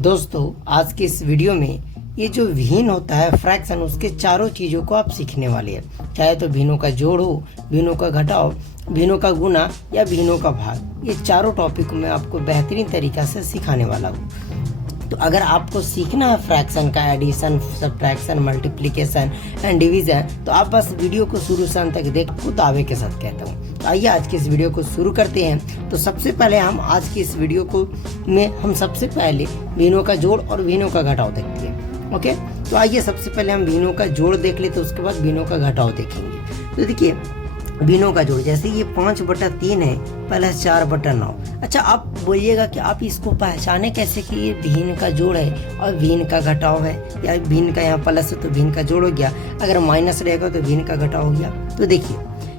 दोस्तों आज के इस वीडियो में ये जो भिन्न होता है फ्रैक्शन, उसके चारों चीज़ों को आप सीखने वाले हैं। चाहे तो भिन्नों का जोड़ हो, भिन्नों का घटाव, भिन्नों का गुना या भिन्नों का भाग, ये चारों टॉपिक मैं आपको बेहतरीन तरीक़ा से सिखाने वाला हूँ। तो अगर आपको सीखना है फ्रैक्शन का addition, subtraction, multiplication and division, तो आप बस वीडियो को शुरू से अंत तक देखो, दावे के साथ कहता हूँ। तो आइए आज की इस वीडियो को शुरू करते हैं। तो सबसे पहले हम आज की इस वीडियो को हम सबसे पहले भिन्नों का जोड़ और भिन्नों का घटाव देखते हैं। ओके, तो आइए सबसे पहले हम भिन्नों का जोड़ देख लेते, उसके बाद भिन्नों का घटाव देखेंगे। तो देखिए भिन्नों का जोड़, जैसे ये 5/3 है प्लस 4/9। अच्छा, आप बोलिएगा कि आप इसको पहचाने कैसे कि ये भिन्न का जोड़ है और भिन्न का घटाव है, या भिन्न का यहाँ प्लस है तो भिन्न का जोड़ हो गया, अगर माइनस रहेगा तो भिन्न का घटाव हो गया। तो देखिए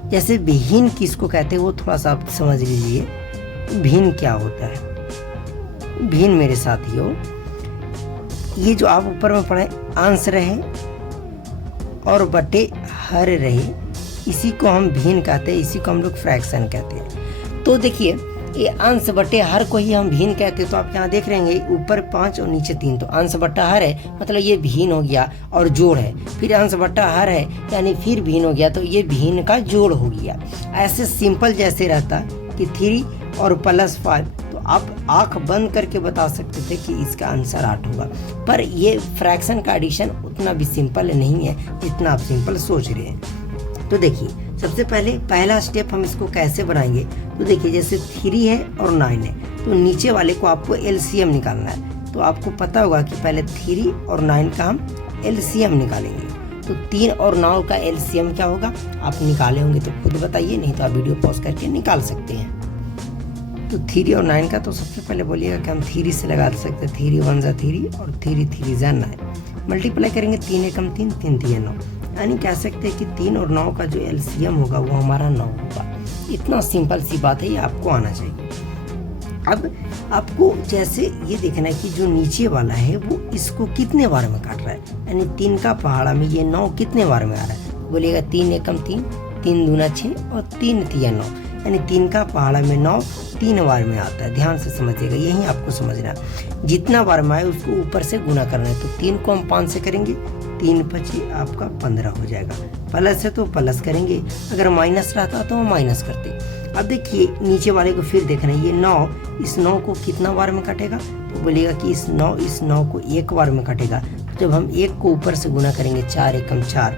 जैसे भिन्न किसको कहते हैं वो थोड़ा सा आप समझ लीजिए। भिन्न क्या होता है? भिन्न मेरे साथियों, ये जो आप ऊपर में पढ़े अंश रहे और बटे हर रहे, इसी को हम भिन्न कहते हैं, इसी को हम लोग फ्रैक्शन कहते हैं। तो देखिए ये अंश बटे हर को ही हम भिन्न कहते हैं। तो आप यहाँ देख रहे हैं ऊपर 5 और नीचे 3, तो अंश बटा हर है मतलब ये भिन्न हो गया और जोड़ है। फिर अंश बटा हर है यानी फिर भिन्न हो गया, तो ये भिन्न का जोड़ हो गया। ऐसे सिंपल जैसे रहता कि 3 और +5, तो आप आंख बंद करके बता सकते थे कि इसका आंसर 8 होगा। पर ये फ्रैक्शन का एडिशन उतना भी सिंपल नहीं है जितना आप सिंपल सोच रहे हैं। तो देखिए सबसे पहले पहला स्टेप हम इसको कैसे बनाएंगे। तो देखिए जैसे 3 है और 9 है, तो नीचे वाले को आपको एलसीएम निकालना है। तो आपको पता होगा कि पहले 3 और 9 का हम एलसीएम निकालेंगे। तो 3 और 9 का एलसीएम क्या होगा आप निकाले होंगे तो खुद बताइए, नहीं तो आप वीडियो पॉज करके निकाल सकते हैं। तो 3 और 9 का तो सबसे पहले बोलिएगा कि हम 3 से लगा सकते हैं। 3 1 जा 3 और 3 3 जा 9, मल्टीप्लाई करेंगे 3 एकम 3, 3 3 9, यानी कह सकते हैं कि 3 और 9 का जो एलसीएम होगा वो हमारा 9 होगा। इतना सिंपल सी बात है, ये आपको आना चाहिए। अब आपको जैसे ये देखना है कि जो नीचे वाला है वो इसको कितने बार में काट रहा है, यानी 3 का पहाड़ा में ये 9 कितने बार में आ रहा है। बोलिएगा 3 एकम 3, 3 दूना 6 और 3 3 9, यानी 3 का पहाड़ा में 9 3 बार में आता है। ध्यान से समझिएगा, यही आपको समझना है। जितना बार में आए उसको ऊपर से गुना करना है। तो 3 को हम 5 से करेंगे, 3 5 आपका 15 हो जाएगा। प्लस है तो प्लस करेंगे, अगर माइनस रहता तो हम माइनस करते। अब देखिए नीचे वाले को फिर देखना है, ये 9 इस 9 को कितना बार में काटेगा। तो बोलिएगा कि इस 9 को 1 बार में काटेगा। तो जब हम 1 को ऊपर से गुना करेंगे 4 एकम 4,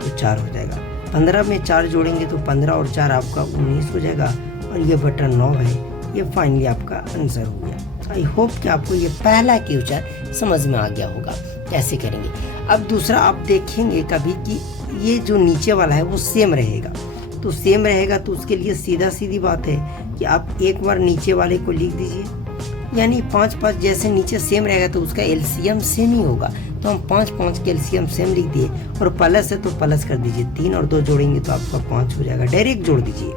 तो 4 हो जाएगा। 15 में 4 जोड़ेंगे तो 15 और 4 आपका 19 हो जाएगा, और ये बटा 9 है। ये फाइनली आपका आंसर हो गया। आई होप कि आपको ये पहला क्वेश्चन समझ में आ गया होगा कैसे करेंगे। अब दूसरा आप देखेंगे कभी कि ये जो नीचे वाला है वो सेम रहेगा। तो सेम रहेगा तो उसके लिए सीधा सीधी बात है कि आप एक बार नीचे वाले को लिख दीजिए, यानी 5 5 जैसे नीचे सेम रहेगा तो उसका एलसीएम सेम ही होगा। तो हम 5 5 के एलसीएम सेम लिख दिए, और प्लस है तो प्लस कर दीजिए। 3 और 2 जोड़ेंगे तो आपका 5 हो जाएगा। डायरेक्ट जोड़ दीजिए,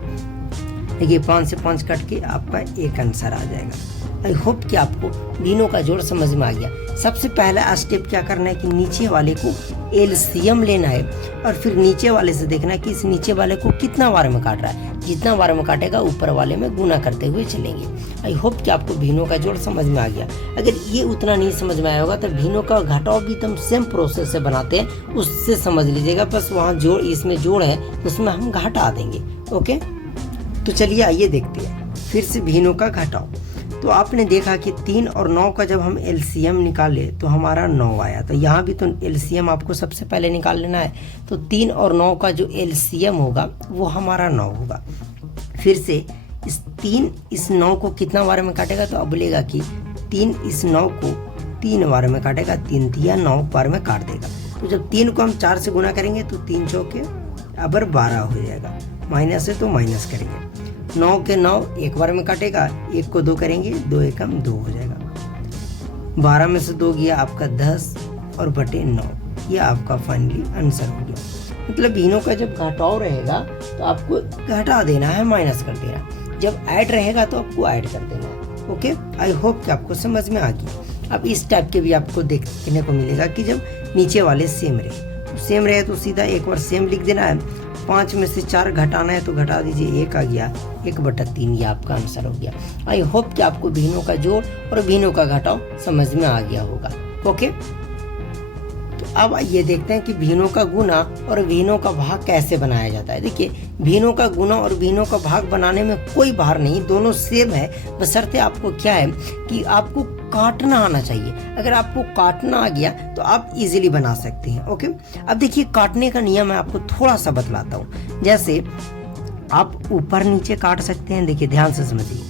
देखिए 5 से 5 कट के आपका एक आंसर आ जाएगा। आई होप कि आपको भिन्नों का जोड़ समझ में आ गया। सबसे पहला स्टेप क्या करना है कि नीचे वाले को एलसीएम लेना है, और फिर नीचे वाले से देखना है कि इस नीचे वाले को कितना बार में काट रहा है। जितना बार में काटेगा ऊपर वाले में गुना करते हुए चलेंगे। आई होप कि आपको भिन्नों का जोड़ समझ में आ गया। अगर ये उतना नहीं समझ में आया होगा तो भिन्नों का घटाव भी एकदम सेम प्रोसेस से बनाते हैं, उससे समझ लीजिएगा। बस वहाँ जोड़, इसमें जोड़ है उसमें हम घटा देंगे। ओके, तो चलिए आइए देखते हैं फिर से भिन्नों का घटाव। तो आपने देखा कि 3 और 9 का जब हम एलसीएम निकाले तो हमारा 9 आया। तो यहाँ भी तो एलसीएम आपको सबसे पहले निकाल लेना है। तो 3 और 9 का जो एलसीएम होगा वो हमारा 9 होगा। फिर से इस 3 इस 9 को कितना बार में काटेगा। तो अब बोलेगा कि 3 इस 9 को 3 बार में काटेगा, 3 3 9 बार में काट देगा। तो जब 3 को हम 4 से गुना करेंगे तो 3 चौके अबर 12 हो जाएगा। माइनस है तो माइनस करेंगे। 9 के 9 एक बार में काटेगा, 1 को 2 करेंगे, 2 एकम 2 हो जाएगा। 12 में से 2 गया आपका 10 और बटे 9, ये आपका फाइनली आंसर हो गया। मतलब भिन्नों का जब घटाव रहेगा तो आपको घटा देना है, माइनस कर देना। जब ऐड रहेगा तो आपको ऐड कर देना है। ओके, आई होप कि आपको समझ में आ गया। अब इस टाइप के भी आपको देखने को मिलेगा कि जब नीचे वाले सेम रहे तो सीधा एक बार सेम लिख देना है, 5 में से 4 घटाना है तो घटा दीजिए, 1 आ गया, 1/3 ये आपका आंसर हो गया। आई होप कि आपको भिन्नों का जोड़ और भिन्नों का घटाव समझ में आ गया होगा। ओके, तो अब ये देखते हैं कि भिन्नों का गुना और भिन्नों का भाग कैसे बनाया जाता है। देखिए, भिन्नों का गुना और भिन्नों का भाग बनाने में कोई भार नहीं, दोनों सेम है, बशर्ते आपको क्या है कि आपको काटना आना चाहिए। अगर आपको काटना आ गया तो आप इजीली बना सकते हैं। ओके, अब देखिए काटने का नियम मैं आपको थोड़ा सा बतलाता हूँ। जैसे आप ऊपर नीचे काट सकते हैं, देखिए ध्यान से समझिए,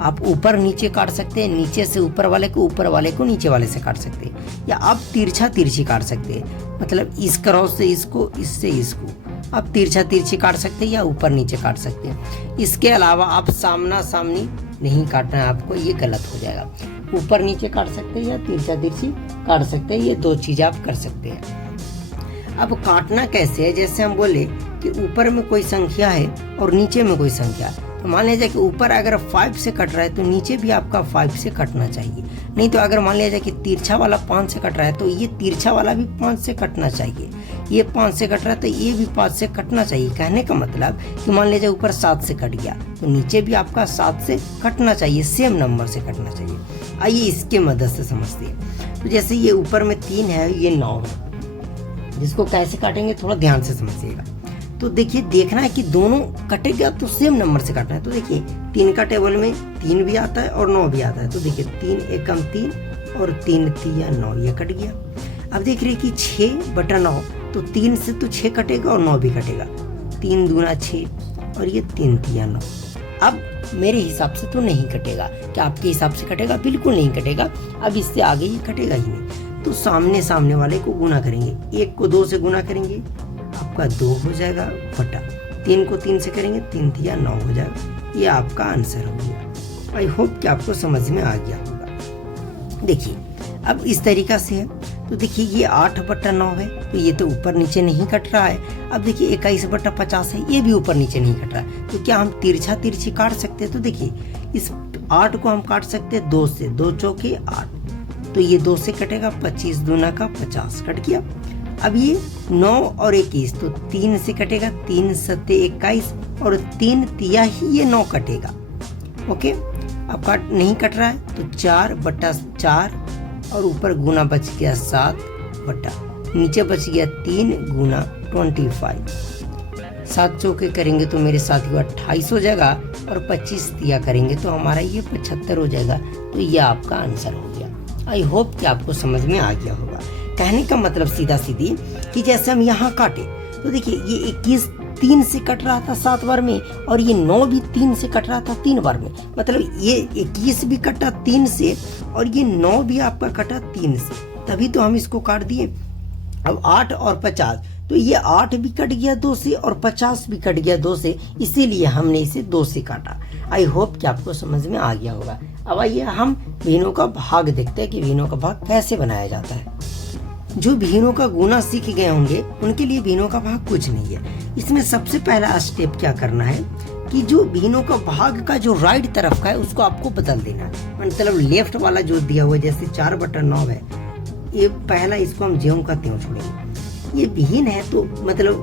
आप ऊपर नीचे काट सकते हैं, नीचे से ऊपर वाले को नीचे वाले से काट सकते हैं, या आप तिरछा तिरछी काट सकते हैं, मतलब इस क्रॉस से इसको, इससे इसको आप तिरछा तिरछी काट सकते हैं या ऊपर नीचे काट सकते हैं। इसके अलावा आप सामना सामनी नहीं काटना है आपको, ये गलत हो जाएगा। ऊपर नीचे काट सकते हैं या तिरछा तिरछी काट सकते हैं, ये 2 चीज़ आप कर सकते हैं। अब काटना कैसे है, जैसे हम बोले कि ऊपर में कोई संख्या है और नीचे में कोई संख्या है, तो मान लीजिए कि ऊपर अगर 5 से कट रहा है तो नीचे भी आपका 5 से कटना चाहिए। नहीं तो अगर मान लिया जाए कि तिरछा वाला 5 से कट रहा है तो ये तिरछा वाला भी 5 से कटना चाहिए। ये 5 से कट रहा है तो ये भी 5 से कटना चाहिए। कहने का मतलब कि मान लीजिए ऊपर 7 से कट गया तो नीचे भी आपका 7 से कटना चाहिए, सेम नंबर से कटना चाहिए। आइए इसके मदद से समझते हैं। तो जैसे ये ऊपर में 3 है, ये 9 है, जिसको कैसे काटेंगे थोड़ा ध्यान से समझिएगा। तो देखिए, देखना है कि दोनों कटेगा तो सेम नंबर से काटना है। तो देखिए 3 का टेबल में 3 भी आता है और 9 भी आता है, तो देखिए 3 एकम 3 और 3 तिया 9, ये कट गया। अब देख रहे हैं कि 6/9, तो 3 से तो 6 कटेगा और 9 भी कटेगा, 3 दूना 6 और ये 3 तिया 9। अब मेरे हिसाब से तो नहीं कटेगा, क्या आपके हिसाब से कटेगा? बिल्कुल नहीं कटेगा। अब इससे आगे ये कटेगा ही नहीं। तो सामने वाले को गुना करेंगे, 1 को 2 से गुना करेंगे, आपका 2 हो जाएगा, बटा 3 को 3 से करेंगे, 3 तिया 9 हो जाएगा। ये आपका आंसर हो गया। आई होप कि आपको समझ में आ गया होगा। देखिए अब इस तरीका से है, तो देखिए ये 8/9 है, तो ये तो ऊपर नीचे नहीं कट रहा है। अब देखिए 21/50 है, ये भी ऊपर नीचे नहीं कट रहा है, तो क्या हम तिरछा तिरछी काट सकते हैं? तो देखिए इस 8 को हम काट सकते हैं 2 से, 2 चौके 8, तो ये 2 से कटेगा, 25 दूना का 50 कट गया। अब ये 9 और 21, तो 3 से कटेगा, 3 सत्ते 21 और 3 तिया ही ये 9 कटेगा। ओके, अब काट नहीं कट रहा है तो 4/4 और ऊपर गुना बच गया 7 बटा, नीचे बच गया 3 गुना 25। 7 चौके करेंगे तो मेरे साथियों 28 हो जाएगा और 25 तिया करेंगे तो हमारा ये 75 हो जाएगा। तो ये आपका आंसर हो गया। आई होप कि आपको समझ में आ गया होगा। कहने का मतलब सीधा सीधी कि जैसे हम यहाँ काटे तो देखिए ये 21 3 से कट रहा था 7 बार में, और ये 9 भी 3 से कट रहा था 3 बार में, मतलब ये 21 भी कटा 3 से और ये 9 भी आपका कटा 3 से, तभी तो हम इसको काट दिए। अब 8 और 50, तो ये 8 भी कट गया 2 से और 50 भी कट गया 2 से, इसीलिए हमने इसे 2 से काटा। आई होप कि आपको समझ में आ गया होगा। अब आइए हम भिन्नों का भाग देखते हैं कि भिन्नों का भाग कैसे बनाया जाता है। जो भिन्नों का गुना सीख गए होंगे उनके लिए भिन्नों का भाग कुछ नहीं है। इसमें सबसे पहला स्टेप क्या करना है कि जो भिन्नों का भाग का जो राइट तरफ का है उसको आपको बदल देना है, मतलब लेफ्ट वाला जो दिया हुआ है जैसे 4/9 है, ये पहला इसको हम ज्यों का त्यों छोड़ेंगे। ये भिन्न है तो मतलब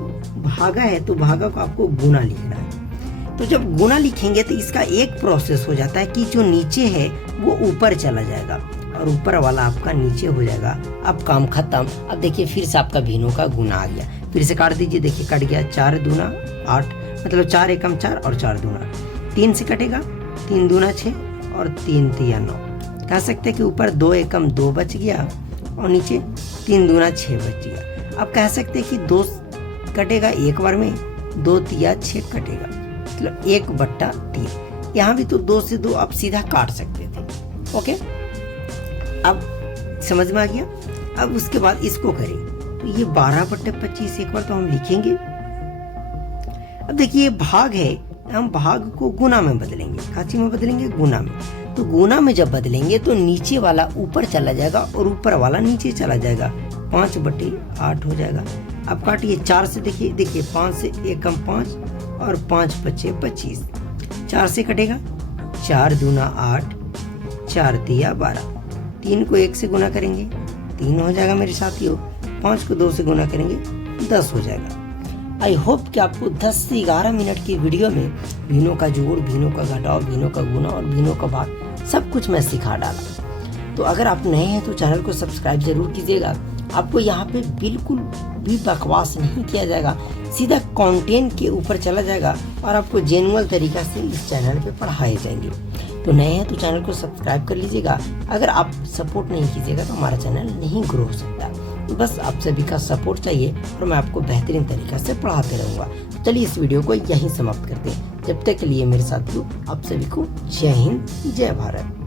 भागा है, तो भागा को आपको गुना लिखना है। तो जब गुना लिखेंगे तो इसका एक प्रोसेस हो जाता है कि जो नीचे है वो ऊपर चला जाएगा और ऊपर वाला आपका नीचे हो जाएगा। अब काम खत्म। अब देखिए फिर से आपका भिन्नों का गुना आ गया, फिर से काट दीजिए। देखिए कट गया, 4 दूना 8, मतलब 4 एकम 4 और 4 दूना 3 से कटेगा, 3 दूना 6 और 3 तिया 9। कह सकते हैं कि ऊपर 2 एकम 2 बच गया और नीचे 3 दूना 6 बच गया। अब कह सकते हैं कि 2 कटेगा एक बार में, 2 तिया 6 कटेगा, मतलब 1/3। यहाँ भी तो 2 से 2 आप सीधा काट सकते थे। ओके, अब समझ में आ गया। अब उसके बाद इसको करें तो ये 12/25 एक बार तो हम लिखेंगे। अब देखिए ये भाग है, हम भाग को गुना में बदलेंगे। काची में बदलेंगे? गुना में। तो गुना में जब बदलेंगे तो नीचे वाला ऊपर चला जाएगा और ऊपर वाला नीचे चला जाएगा, 5/8 हो जाएगा। अब काटिए 4 से, देखिए 5 से एकम 5 और 5×5 = 25। 4 से कटेगा, 4 दूना 8, 4 तिया 12। 3 को 1 से गुना करेंगे 3 हो जाएगा मेरे साथियों, 5 को 2 से गुना करेंगे 10 हो जाएगा। आई होप कि आपको 10 से 11 मिनट की वीडियो में भिन्नों का जोड़, भिन्नों का घटाव, भिन्नों का गुना और भिन्नों का भाग सब कुछ मैं सिखा डाला। तो अगर आप नए हैं तो चैनल को सब्सक्राइब जरूर कीजिएगा। आपको यहाँ पे बिल्कुल भी बकवास नहीं किया जाएगा, सीधा कंटेंट के ऊपर चला जाएगा और आपको जेन्युइन तरीका से इस चैनल पे पढ़ाए जाएंगे। तो नए हैं तो चैनल को सब्सक्राइब कर लीजिएगा। अगर आप सपोर्ट नहीं कीजिएगा तो हमारा चैनल नहीं ग्रो हो सकता। बस आप सभी का सपोर्ट चाहिए और मैं आपको बेहतरीन तरीका से पढ़ाते रहूँगा। चलिए इस वीडियो को यहीं समाप्त करते हैं। जब तक के लिए मेरे साथियों, आप सभी को जय हिंद, जय भारत।